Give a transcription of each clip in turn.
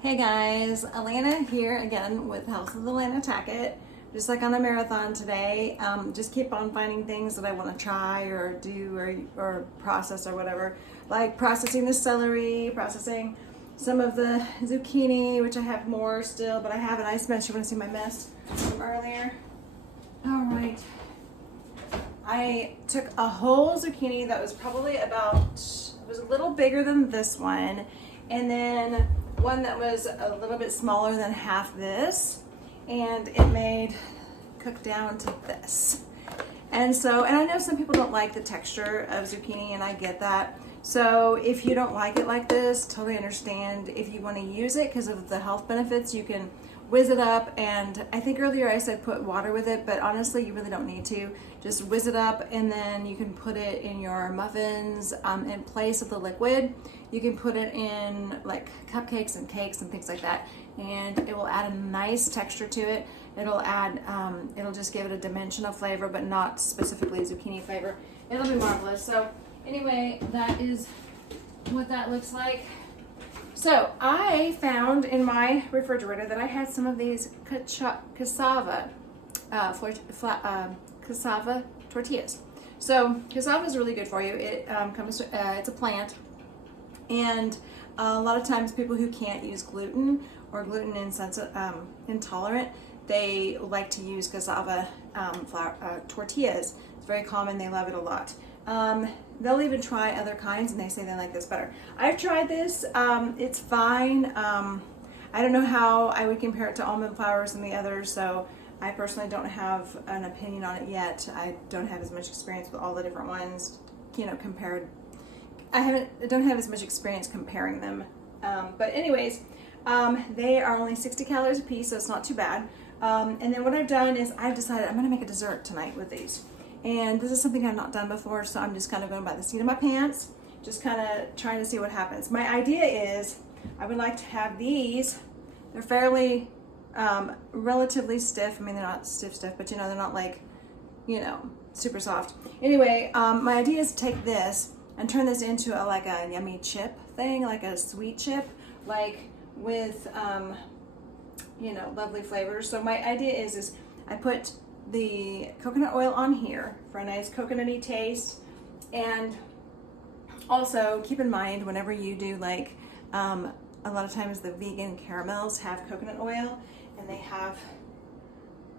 Hey guys, Alana here again with Health of Alana Tackett. Just like on a marathon today, just keep on finding things that I want to try or do or process or whatever. Like processing the celery, processing some of the zucchini, which I have more still, but I have an ice mess. You want to see my mess from earlier? All right. I took a whole zucchini that was probably it was a little bigger than this one, and then one that was a little bit smaller than half this, and it made cooked down to this. And I know some people don't like the texture of zucchini, and I get that. So if you don't like it like this, totally understand. If you want to use it because of the health benefits, you can whiz it up. And I think earlier I said put water with it, but honestly, you really don't need to. Just whiz it up, and then you can put it in your muffins in place of the liquid. You can put it in like cupcakes and cakes and things like that, and it will add a nice texture to it. It'll just give it a dimension of flavor, but not specifically zucchini flavor. It'll be marvelous. So anyway, that is what that looks like. So I found in my refrigerator that I had some of these cassava cassava tortillas. So cassava is really good for you. It's a plant, and a lot of times people who can't use gluten or gluten intolerant, they like to use cassava tortillas. It's very common. They love it a lot. They'll even try other kinds, and they say they like this better. I've tried this. It's fine. I don't know how I would compare it to almond flours and the others, so I personally don't have an opinion on it yet. I don't have as much experience with all the different ones, compared. I don't have as much experience comparing them. But anyways, they are only 60 calories a piece, so it's not too bad. And then what I've done is I've decided I'm going to make a dessert tonight with these. And this is something I've not done before, so I'm just kind of going by the seat of my pants, just kind of trying to see what happens. My idea is I would like to have these. They're fairly relatively stiff. I mean, they're not stiff, but they're not like, super soft. Anyway, my idea is to take this and turn this into like a yummy chip thing, like a sweet chip, like with, lovely flavors. So my idea is I put the coconut oil on here for a nice coconutty taste. And also keep in mind, whenever you do a lot of times the vegan caramels have coconut oil, and they have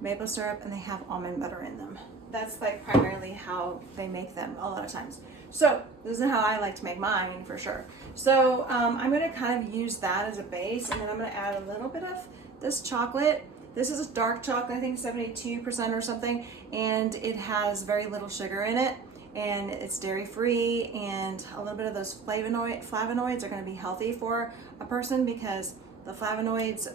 maple syrup, and they have almond butter in them. That's like primarily how they make them a lot of times. So this is how I like to make mine for sure. So I'm going to kind of use that as a base, and then I'm going to add a little bit of this chocolate. This is a dark chocolate, I think 72% or something, and it has very little sugar in it, and it's dairy free, and a little bit of those flavonoids are going to be healthy for a person, because the flavonoids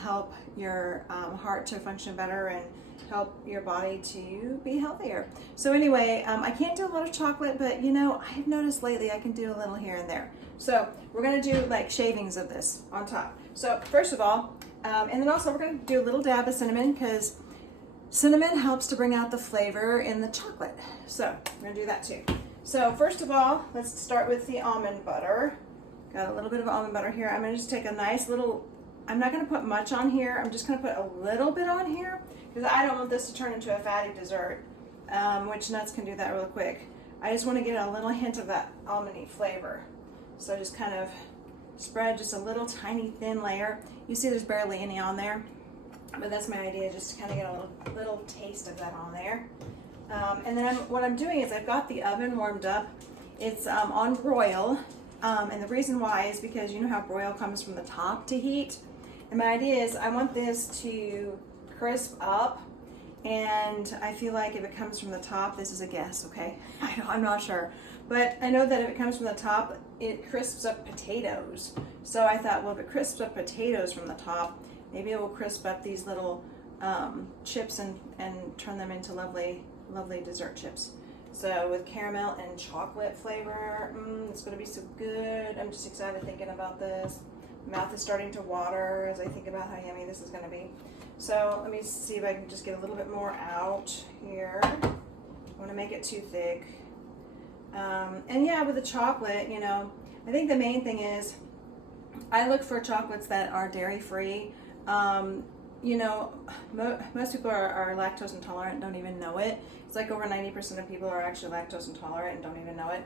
help your heart to function better and help your body to be healthier. So anyway, I can't do a lot of chocolate, but I've noticed lately I can do a little here and there. So we're going to do like shavings of this on top. So first of all, and then also we're going to do a little dab of cinnamon, because cinnamon helps to bring out the flavor in the chocolate. So we're going to do that too. So first of all, let's start with the almond butter. Got a little bit of almond butter here. I'm going to just take a nice little, I'm not going to put much on here. I'm just going to put a little bit on here, because I don't want this to turn into a fatty dessert, which nuts can do that real quick. I just want to get a little hint of that almondy flavor. So just kind of spread just a little tiny thin layer. You see there's barely any on there, but that's my idea, just to kind of get a little taste of that on there. And then what I'm doing is I've got the oven warmed up. It's on broil, and the reason why is because you know how broil comes from the top to heat. And my idea is I want this to crisp up, and I feel like if it comes from the top, this is a guess, okay? I'm not sure, but I know that if it comes from the top, it crisps up potatoes. So I thought, well, if it crisps up potatoes from the top, maybe it will crisp up these little chips and turn them into lovely dessert chips. So with caramel and chocolate flavor, it's going to be so good. I'm just excited thinking about this. My mouth is starting to water as I think about how yummy this is going to be. So let me see if I can just get a little bit more out here. I want to make it too thick. And yeah, with the chocolate, I think the main thing is I look for chocolates that are dairy free. You know, most people are lactose intolerant and don't even know it. It's like over 90% of people are actually lactose intolerant and don't even know it.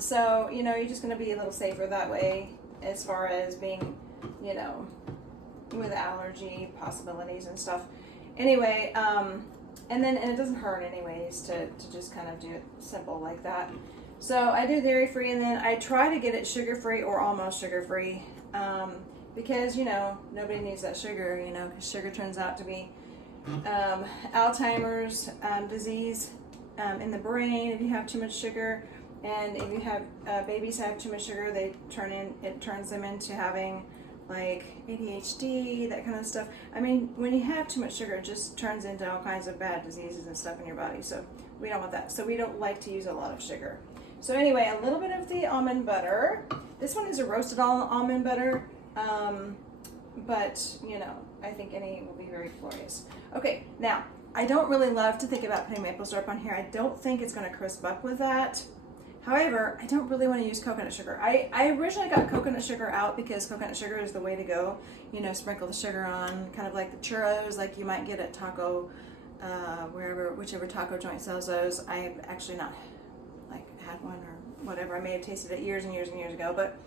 So, you know, you're just going to be a little safer that way as far as being, you know, with allergy possibilities and stuff. Anyway, and it doesn't hurt anyways to just kind of do it simple like that. So I do dairy free, and then I try to get it sugar free or almost sugar free, because, you know, nobody needs that sugar, you know, because sugar turns out to be Alzheimer's disease in the brain if you have too much sugar. And if you have babies have too much sugar, it turns them into having like ADHD, that kind of stuff. I mean, when you have too much sugar, it just turns into all kinds of bad diseases and stuff in your body. So we don't want that. So we don't like to use a lot of sugar. So anyway, a little bit of the almond butter. This one is a roasted almond butter, but you know, I think any will be very glorious. Okay, now I don't really love to think about putting maple syrup on here. I don't think it's going to crisp up with that. However, I don't really want to use coconut sugar. I originally got coconut sugar out because coconut sugar is the way to go. You know, sprinkle the sugar on, kind of like the churros, like you might get at taco, whichever taco joint sells those. I have actually not like had one or whatever. I may have tasted it years and years and years ago, but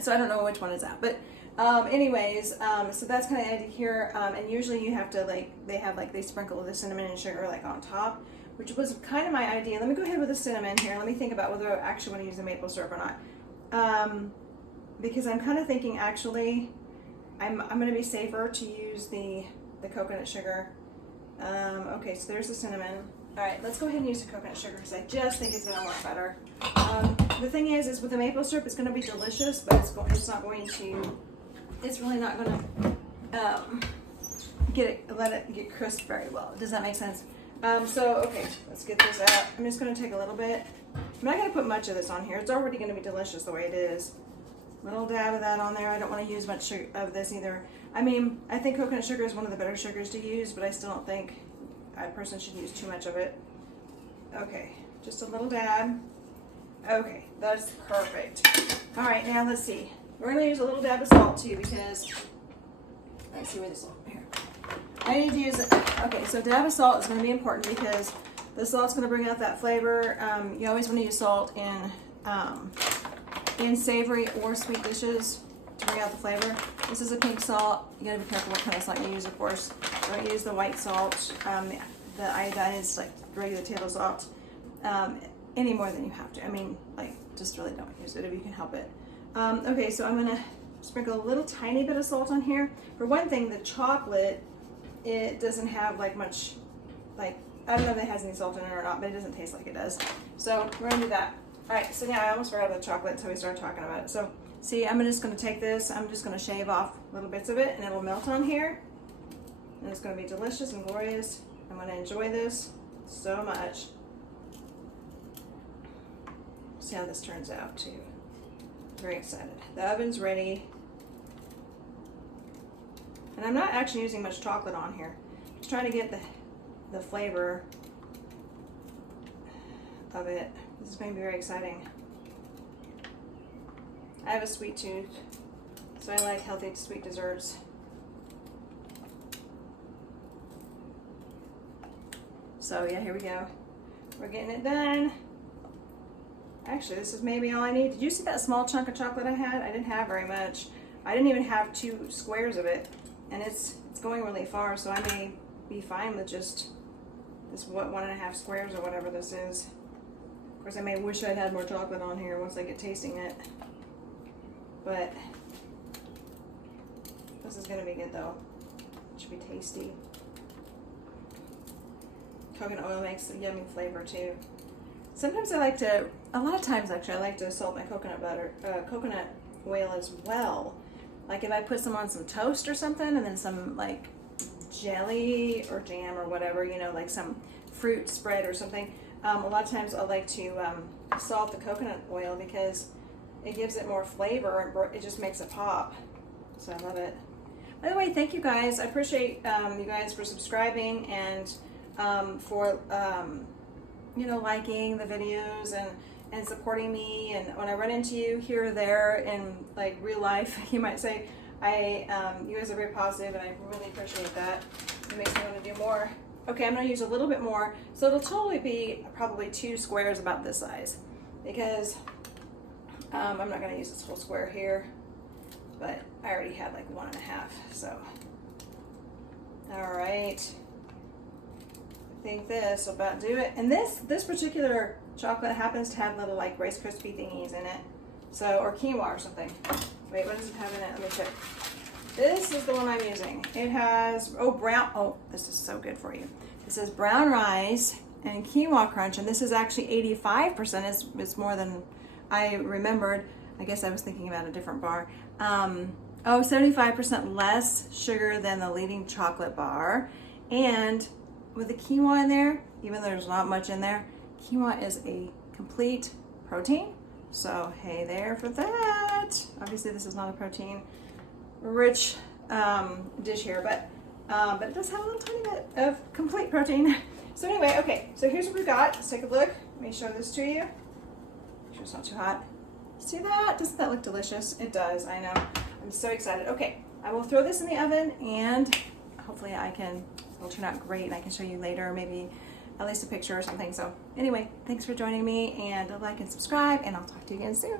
so I don't know which one is that. But anyways, so that's kind of the idea here. And usually you have to they sprinkle the cinnamon and sugar like on top, which was kind of my idea. Let me go ahead with the cinnamon here. Let me think about whether I actually want to use the maple syrup or not. Because I'm kind of thinking actually I'm going to be safer to use the coconut sugar. Okay, so there's the cinnamon. All right, let's go ahead and use the coconut sugar because I just think it's going to work better. The thing is with the maple syrup, it's going to be delicious, but it's really not going to let it get crisp very well. Does that make sense? So, okay, let's get this out. I'm just going to take a little bit. I'm not going to put much of this on here. It's already going to be delicious the way it is. Little dab of that on there. I don't want to use much of this either. I mean, I think coconut sugar is one of the better sugars to use, but I still don't think a person should use too much of it. Okay, just a little dab. Okay, that's perfect. All right, now let's see. We're going to use a little dab of salt too because, let's see where this salt, here. I need to use it. Okay, so dab of salt is going to be important because the salt's going to bring out that flavor. You always want to use salt in savory or sweet dishes to bring out the flavor. This is a pink salt. You got to be careful what kind of salt you use, of course. Don't use the white salt. The iodine is like regular table salt. Any more than you have to. I mean, like, just really don't use it if you can help it. Okay, so I'm going to sprinkle a little tiny bit of salt on here. For one thing, the chocolate, it doesn't have like much, like, I don't know if it has any salt in it or not, but it doesn't taste like it does. So we're going to do that. All right, so now I almost forgot about the chocolate until we started talking about it. So see, I'm just going to take this, I'm just going to shave off little bits of it and it'll melt on here. And it's going to be delicious and glorious. I'm going to enjoy this so much. See how this turns out too. Very excited. The oven's ready. And I'm not actually using much chocolate on here. Just trying to get the flavor of it. This is going to be very exciting. I have a sweet tooth, so I like healthy sweet desserts. So yeah, here we go. We're getting it done. Actually, this is maybe all I need. Did you see that small chunk of chocolate I had? I didn't have very much. I didn't even have 2 squares of it. And it's going really far, so I may be fine with just this 1.5 squares or whatever this is. Of course, I may wish I'd had more chocolate on here once I get tasting it. But this is going to be good though. It should be tasty. Coconut oil makes a yummy flavor too. Sometimes a lot of times actually, I like to salt my coconut oil as well. Like if I put some on some toast or something and then some like jelly or jam or whatever, you know, like some fruit spread or something. A lot of times I like to salt the coconut oil because it gives it more flavor and it just makes it pop. So I love it. By the way, thank you guys. I appreciate you guys for subscribing and for you know, liking the videos and supporting me. And when I run into you here or there in like real life, you might say, you guys are very positive, and I really appreciate that. It makes me want to do more. Okay, I'm going to use a little bit more. So it'll totally be probably 2 squares about this size, because I'm not going to use this whole square here, but I already had like 1.5. So, all right. I think this will about do it. And this particular chocolate happens to have little like Rice Krispie thingies in it. So, or quinoa or something. Wait, what does it have in it? Let me check. This is the one I'm using. It has, this is so good for you. It says brown rice and quinoa crunch, and this is actually 85%. It's more than I remembered. I guess I was thinking about a different bar. 75% less sugar than the leading chocolate bar. And with the quinoa in there, even though there's not much in there, quinoa is a complete protein. So hey there for that. Obviously this is not a protein rich dish here, but it does have a little tiny bit of complete protein. So anyway, okay, so here's what we got. Let's take a look. Let me show this to you. Make sure it's not too hot. See that? Doesn't that look delicious? It does, I know. I'm so excited. Okay, I will throw this in the oven, and hopefully it'll turn out great, and I can show you later, maybe at least a picture or something. So anyway, thanks for joining me, and like and subscribe, and I'll talk to you again soon.